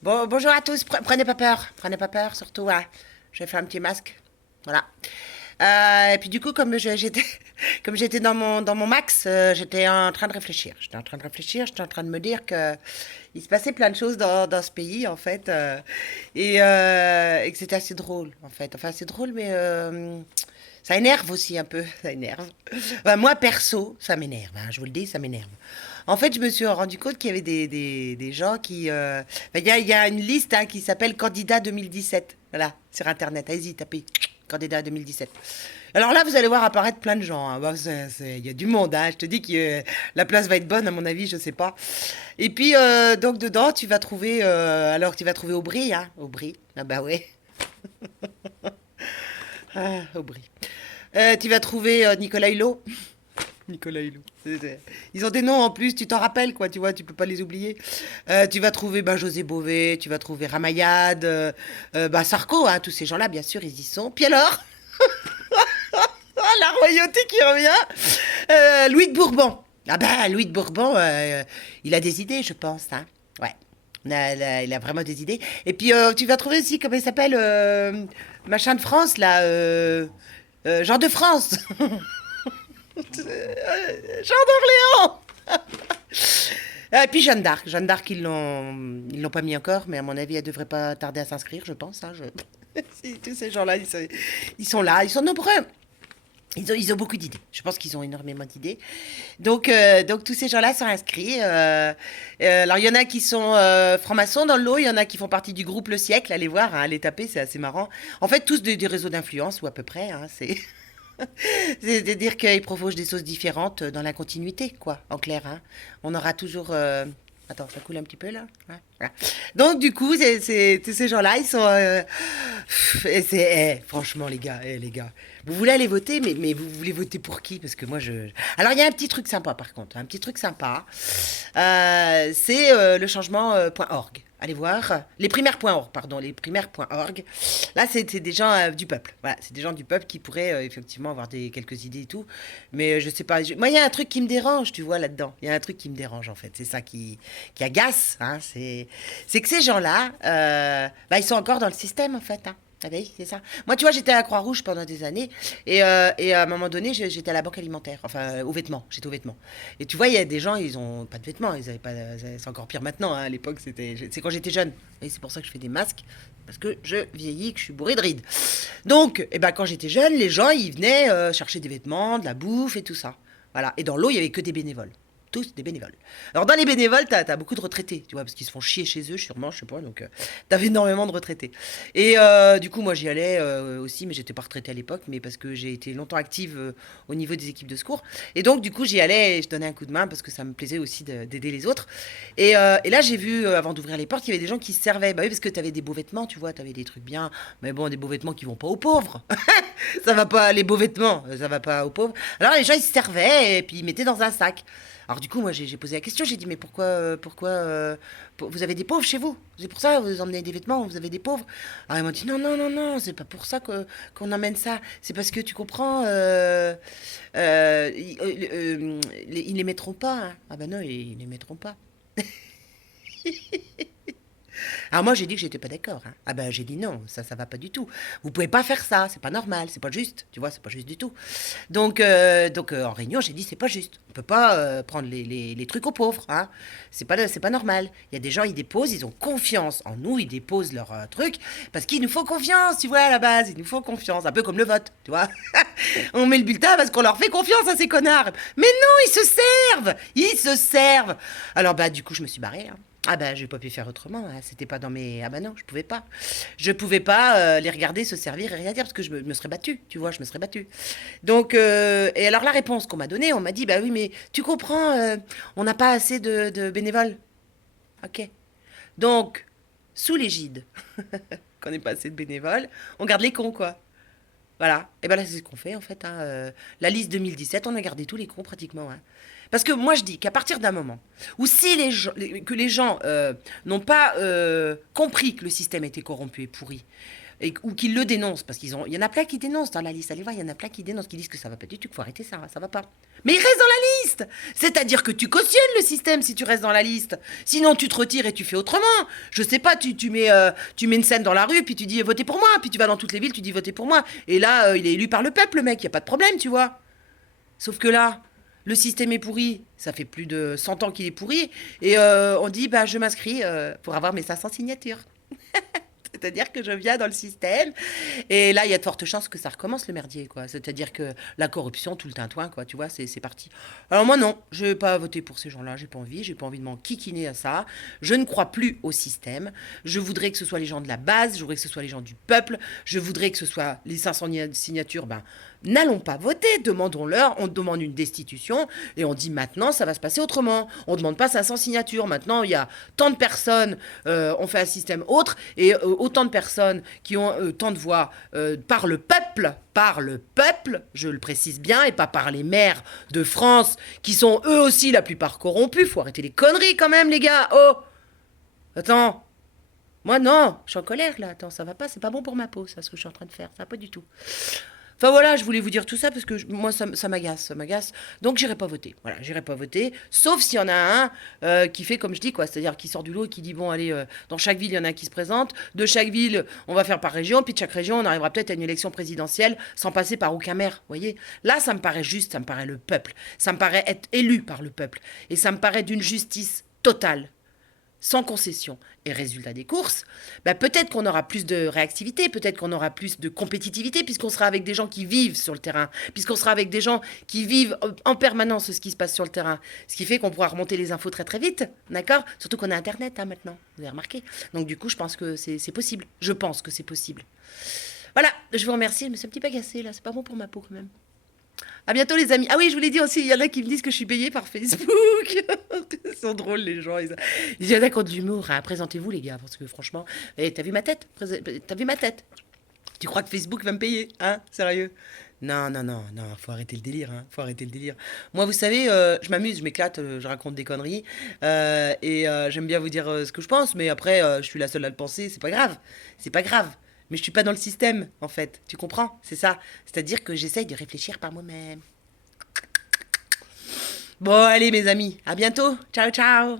Bon, bonjour à tous, prenez pas peur surtout, hein. Je vais faire un petit masque, voilà. Et puis du coup, j'étais, comme j'étais dans mon max, j'étais en train de réfléchir. J'étais en train de me dire que il se passait plein de choses dans ce pays, en fait, et que c'était assez drôle, en fait. Enfin, c'est drôle, mais ça énerve aussi un peu, ça énerve. Enfin, moi, perso, ça m'énerve, hein, je vous le dis, ça m'énerve. En fait, je me suis rendu compte qu'il y avait des gens qui... enfin, il y a une liste hein, qui s'appelle Candidat 2017. Voilà, sur Internet. Allez-y, tapez Candidat 2017. Alors là, vous allez voir apparaître plein de gens. Hein. Bon, il y a du monde. Hein. Je te dis que la place va être bonne, à mon avis, je sais pas. Et puis, donc, dedans, tu vas trouver... alors, tu vas trouver Aubry. Hein. Aubry. Ah bah ouais. Ah, Aubry. Tu vas trouver Nicolas Hulot. Nicolas Hulot. Ils ont des noms en plus, tu t'en rappelles quoi, tu vois, tu peux pas les oublier. Tu vas trouver bah, José Bové, tu vas trouver Ramayad, bah, Sarko, hein, tous ces gens-là, bien sûr, ils y sont. Puis alors, ah, la royauté qui revient, Louis de Bourbon. Ah bah, Louis de Bourbon, il a des idées, je pense. Hein. Ouais, il a vraiment des idées. Et puis, tu vas trouver aussi, comment il s'appelle, machin de France, là, Jean de France. Jean d'Orléans. Et puis Jeanne d'Arc, ils l'ont pas mis encore, mais à mon avis, elle devrait pas tarder à s'inscrire, je pense. Hein, si, tous ces gens-là, ils sont là, ils sont nombreux. Ils ont beaucoup d'idées. Je pense qu'ils ont énormément d'idées. Donc tous ces gens-là sont inscrits. Alors, il y en a qui sont francs-maçons dans le lot. Il y en a qui font partie du groupe Le Siècle. Allez voir, hein, allez taper, c'est assez marrant. En fait, tous des réseaux d'influence, ou à peu près. Hein, c'est... C'est-à-dire qu'ils proposent des sauces différentes dans la continuité, quoi, en clair. Hein. On aura toujours... Attends, ça coule un petit peu là. Ouais, voilà. Donc du coup, ces gens-là, ils sont... et franchement, les gars, vous voulez aller voter, mais vous voulez voter pour qui? Parce que moi, je... Alors, il y a un petit truc sympa, par contre. Un petit truc sympa. C'est le changement.org. Allez voir. Les primaires.org, pardon. Les primaires.org. Là, c'est des gens du peuple. Voilà, c'est des gens du peuple qui pourraient effectivement avoir quelques idées et tout. Mais je sais pas. Moi, il y a un truc qui me dérange, tu vois, là-dedans. Il y a un truc qui me dérange, en fait. C'est ça qui agace. Hein. C'est que ces gens-là, bah, ils sont encore dans le système, en fait. Hein. Ah oui, c'est ça. Moi, tu vois, j'étais à la Croix-Rouge pendant des années et à un moment donné, j'étais à la banque alimentaire, enfin, aux vêtements. J'étais aux vêtements. Et tu vois, il y a des gens, ils ont pas de vêtements. Ils avaient pas. C'est encore pire maintenant. Hein. À l'époque, c'est quand j'étais jeune. Et c'est pour ça que je fais des masques parce que je vieillis, que je suis bourré de rides. Donc, eh ben, quand j'étais jeune, les gens, ils venaient chercher des vêtements, de la bouffe et tout ça. Voilà. Et dans l'eau, il y avait que des bénévoles. Tous des bénévoles. Alors dans les bénévoles, t'as beaucoup de retraités, tu vois, parce qu'ils se font chier chez eux, sûrement, je sais pas, donc t'avais énormément de retraités. Et du coup, moi j'y allais aussi, mais j'étais pas retraitée à l'époque, mais parce que j'ai été longtemps active au niveau des équipes de secours. Et donc du coup, j'y allais et je donnais un coup de main parce que ça me plaisait aussi d'aider les autres. Et là, j'ai vu, avant d'ouvrir les portes, il y avait des gens qui se servaient. Bah oui, parce que t'avais des beaux vêtements, tu vois, t'avais des trucs bien, mais bon, des beaux vêtements qui vont pas aux pauvres. Ça va pas, les beaux vêtements, ça va pas aux pauvres. Alors les gens, ils se servaient et puis ils mettaient dans un sac. Alors du coup, moi, j'ai posé la question, j'ai dit, mais vous avez des pauvres chez vous? C'est pour ça, vous emmenez des vêtements, vous avez des pauvres? Alors ils m'ont dit, non, non, non, non, c'est pas pour ça qu'on emmène ça. C'est parce que tu comprends, ils les mettront pas. Hein. Ah ben non, ils les mettront pas. Alors moi j'ai dit que j'étais pas d'accord. Hein. Ah ben j'ai dit non, ça va pas du tout. Vous pouvez pas faire ça, c'est pas normal, c'est pas juste, tu vois, c'est pas juste du tout. Donc en réunion j'ai dit c'est pas juste. On peut pas prendre les trucs aux pauvres. Hein. C'est pas normal. Il y a des gens ils déposent, ils ont confiance en nous, ils déposent leurs trucs parce qu'ils nous font confiance, tu vois à la base, ils nous font confiance, un peu comme le vote, tu vois. On met le bulletin parce qu'on leur fait confiance à ces connards. Mais non, ils se servent. Alors bah du coup je me suis barrée. Hein. Ah bah j'ai pas pu faire autrement, hein. C'était pas dans mes... Ah bah non, je pouvais pas. Je pouvais pas les regarder se servir et rien dire parce que me serais battue, tu vois, je me serais battue. Donc, et alors la réponse qu'on m'a donnée, on m'a dit, bah oui mais tu comprends, on n'a pas assez de bénévoles. Ok. Donc, sous l'égide qu'on n'ait pas assez de bénévoles, on garde les cons quoi. Voilà. Et ben là, c'est ce qu'on fait en fait. Hein. La liste 2017, on a gardé tous les cons pratiquement. Hein. Parce que moi, je dis qu'à partir d'un moment où si que les gens n'ont pas compris que le système était corrompu et pourri, ou qu'ils le dénoncent, parce il y en a plein qui dénoncent dans la liste, allez voir, il y en a plein qui dénoncent, qui disent que ça va pas du tout, qu'il faut arrêter ça va pas. Mais il reste dans la liste. C'est-à-dire que tu cautionnes le système si tu restes dans la liste. Sinon, tu te retires et tu fais autrement. Je sais pas, tu mets une scène dans la rue, puis tu dis votez pour moi, puis tu vas dans toutes les villes, tu dis votez pour moi. Et là, il est élu par le peuple, le mec, y a pas de problème, tu vois. Sauf que là, le système est pourri, ça fait plus de 100 ans qu'il est pourri, et on dit bah je m'inscris pour avoir mes 500 signatures. C'est-à-dire que je viens dans le système, et là, il y a de fortes chances que ça recommence le merdier, quoi. C'est-à-dire que la corruption, tout le tintouin, quoi, tu vois, c'est parti. Alors moi, non, je vais pas voter pour ces gens-là, j'ai pas envie de m'en kikiner à ça. Je ne crois plus au système. Je voudrais que ce soit les gens de la base, je voudrais que ce soit les gens du peuple, je voudrais que ce soit les 500 signatures, ben, n'allons pas voter, demandons-leur, on demande une destitution, et on dit maintenant, ça va se passer autrement. On ne demande pas 500 signatures, maintenant, il y a tant de personnes, on fait un système autre, et autant de personnes qui ont tant de voix par le peuple, je le précise bien, et pas par les maires de France, qui sont eux aussi la plupart corrompus. Faut arrêter les conneries quand même, les gars. Oh, attends, moi non, je suis en colère là. Attends, ça va pas, c'est pas bon pour ma peau, ça, ce que je suis en train de faire, ça va pas du tout. Enfin voilà, je voulais vous dire tout ça parce que moi ça m'agace, ça m'agace. Donc j'irai pas voter. Voilà, j'irai pas voter. Sauf s'il y en a un qui fait comme je dis, quoi. C'est-à-dire qui sort du lot et qui dit bon, allez, dans chaque ville, il y en a un qui se présente. De chaque ville, on va faire par région. Puis de chaque région, on arrivera peut-être à une élection présidentielle sans passer par aucun maire. Vous voyez? Là, ça me paraît juste, ça me paraît le peuple. Ça me paraît être élu par le peuple. Et ça me paraît d'une justice totale, sans concession. Et résultat des courses, bah peut-être qu'on aura plus de réactivité, peut-être qu'on aura plus de compétitivité, puisqu'on sera avec des gens qui vivent sur le terrain, puisqu'on sera avec des gens qui vivent en permanence ce qui se passe sur le terrain. Ce qui fait qu'on pourra remonter les infos très très vite, d'accord? Surtout qu'on a Internet hein, maintenant, vous avez remarqué. Donc du coup, je pense que c'est possible. Je pense que c'est possible. Voilà, je vous remercie, je me suis un petit peu agacée là, c'est pas bon pour ma peau quand même. À bientôt les amis. Ah oui, je vous l'ai dit aussi, il y en a qui me disent que je suis payée par Facebook. Ils sont drôles les gens. Il y en a qui ont de l'humour. Hein. Présentez-vous les gars, parce que franchement, t'as vu ma tête? T'as vu ma tête? Tu crois que Facebook va me payer? Hein? Sérieux? Non, non, non, non, faut arrêter le délire, hein. Faut arrêter le délire. Moi, vous savez, je m'amuse, je m'éclate, je raconte des conneries, j'aime bien vous dire ce que je pense, mais après, je suis la seule à le penser, c'est pas grave, c'est pas grave. Mais je suis pas dans le système, en fait, tu comprends? C'est ça. C'est-à-dire que j'essaye de réfléchir par moi-même. Bon, allez, mes amis, à bientôt. Ciao, ciao.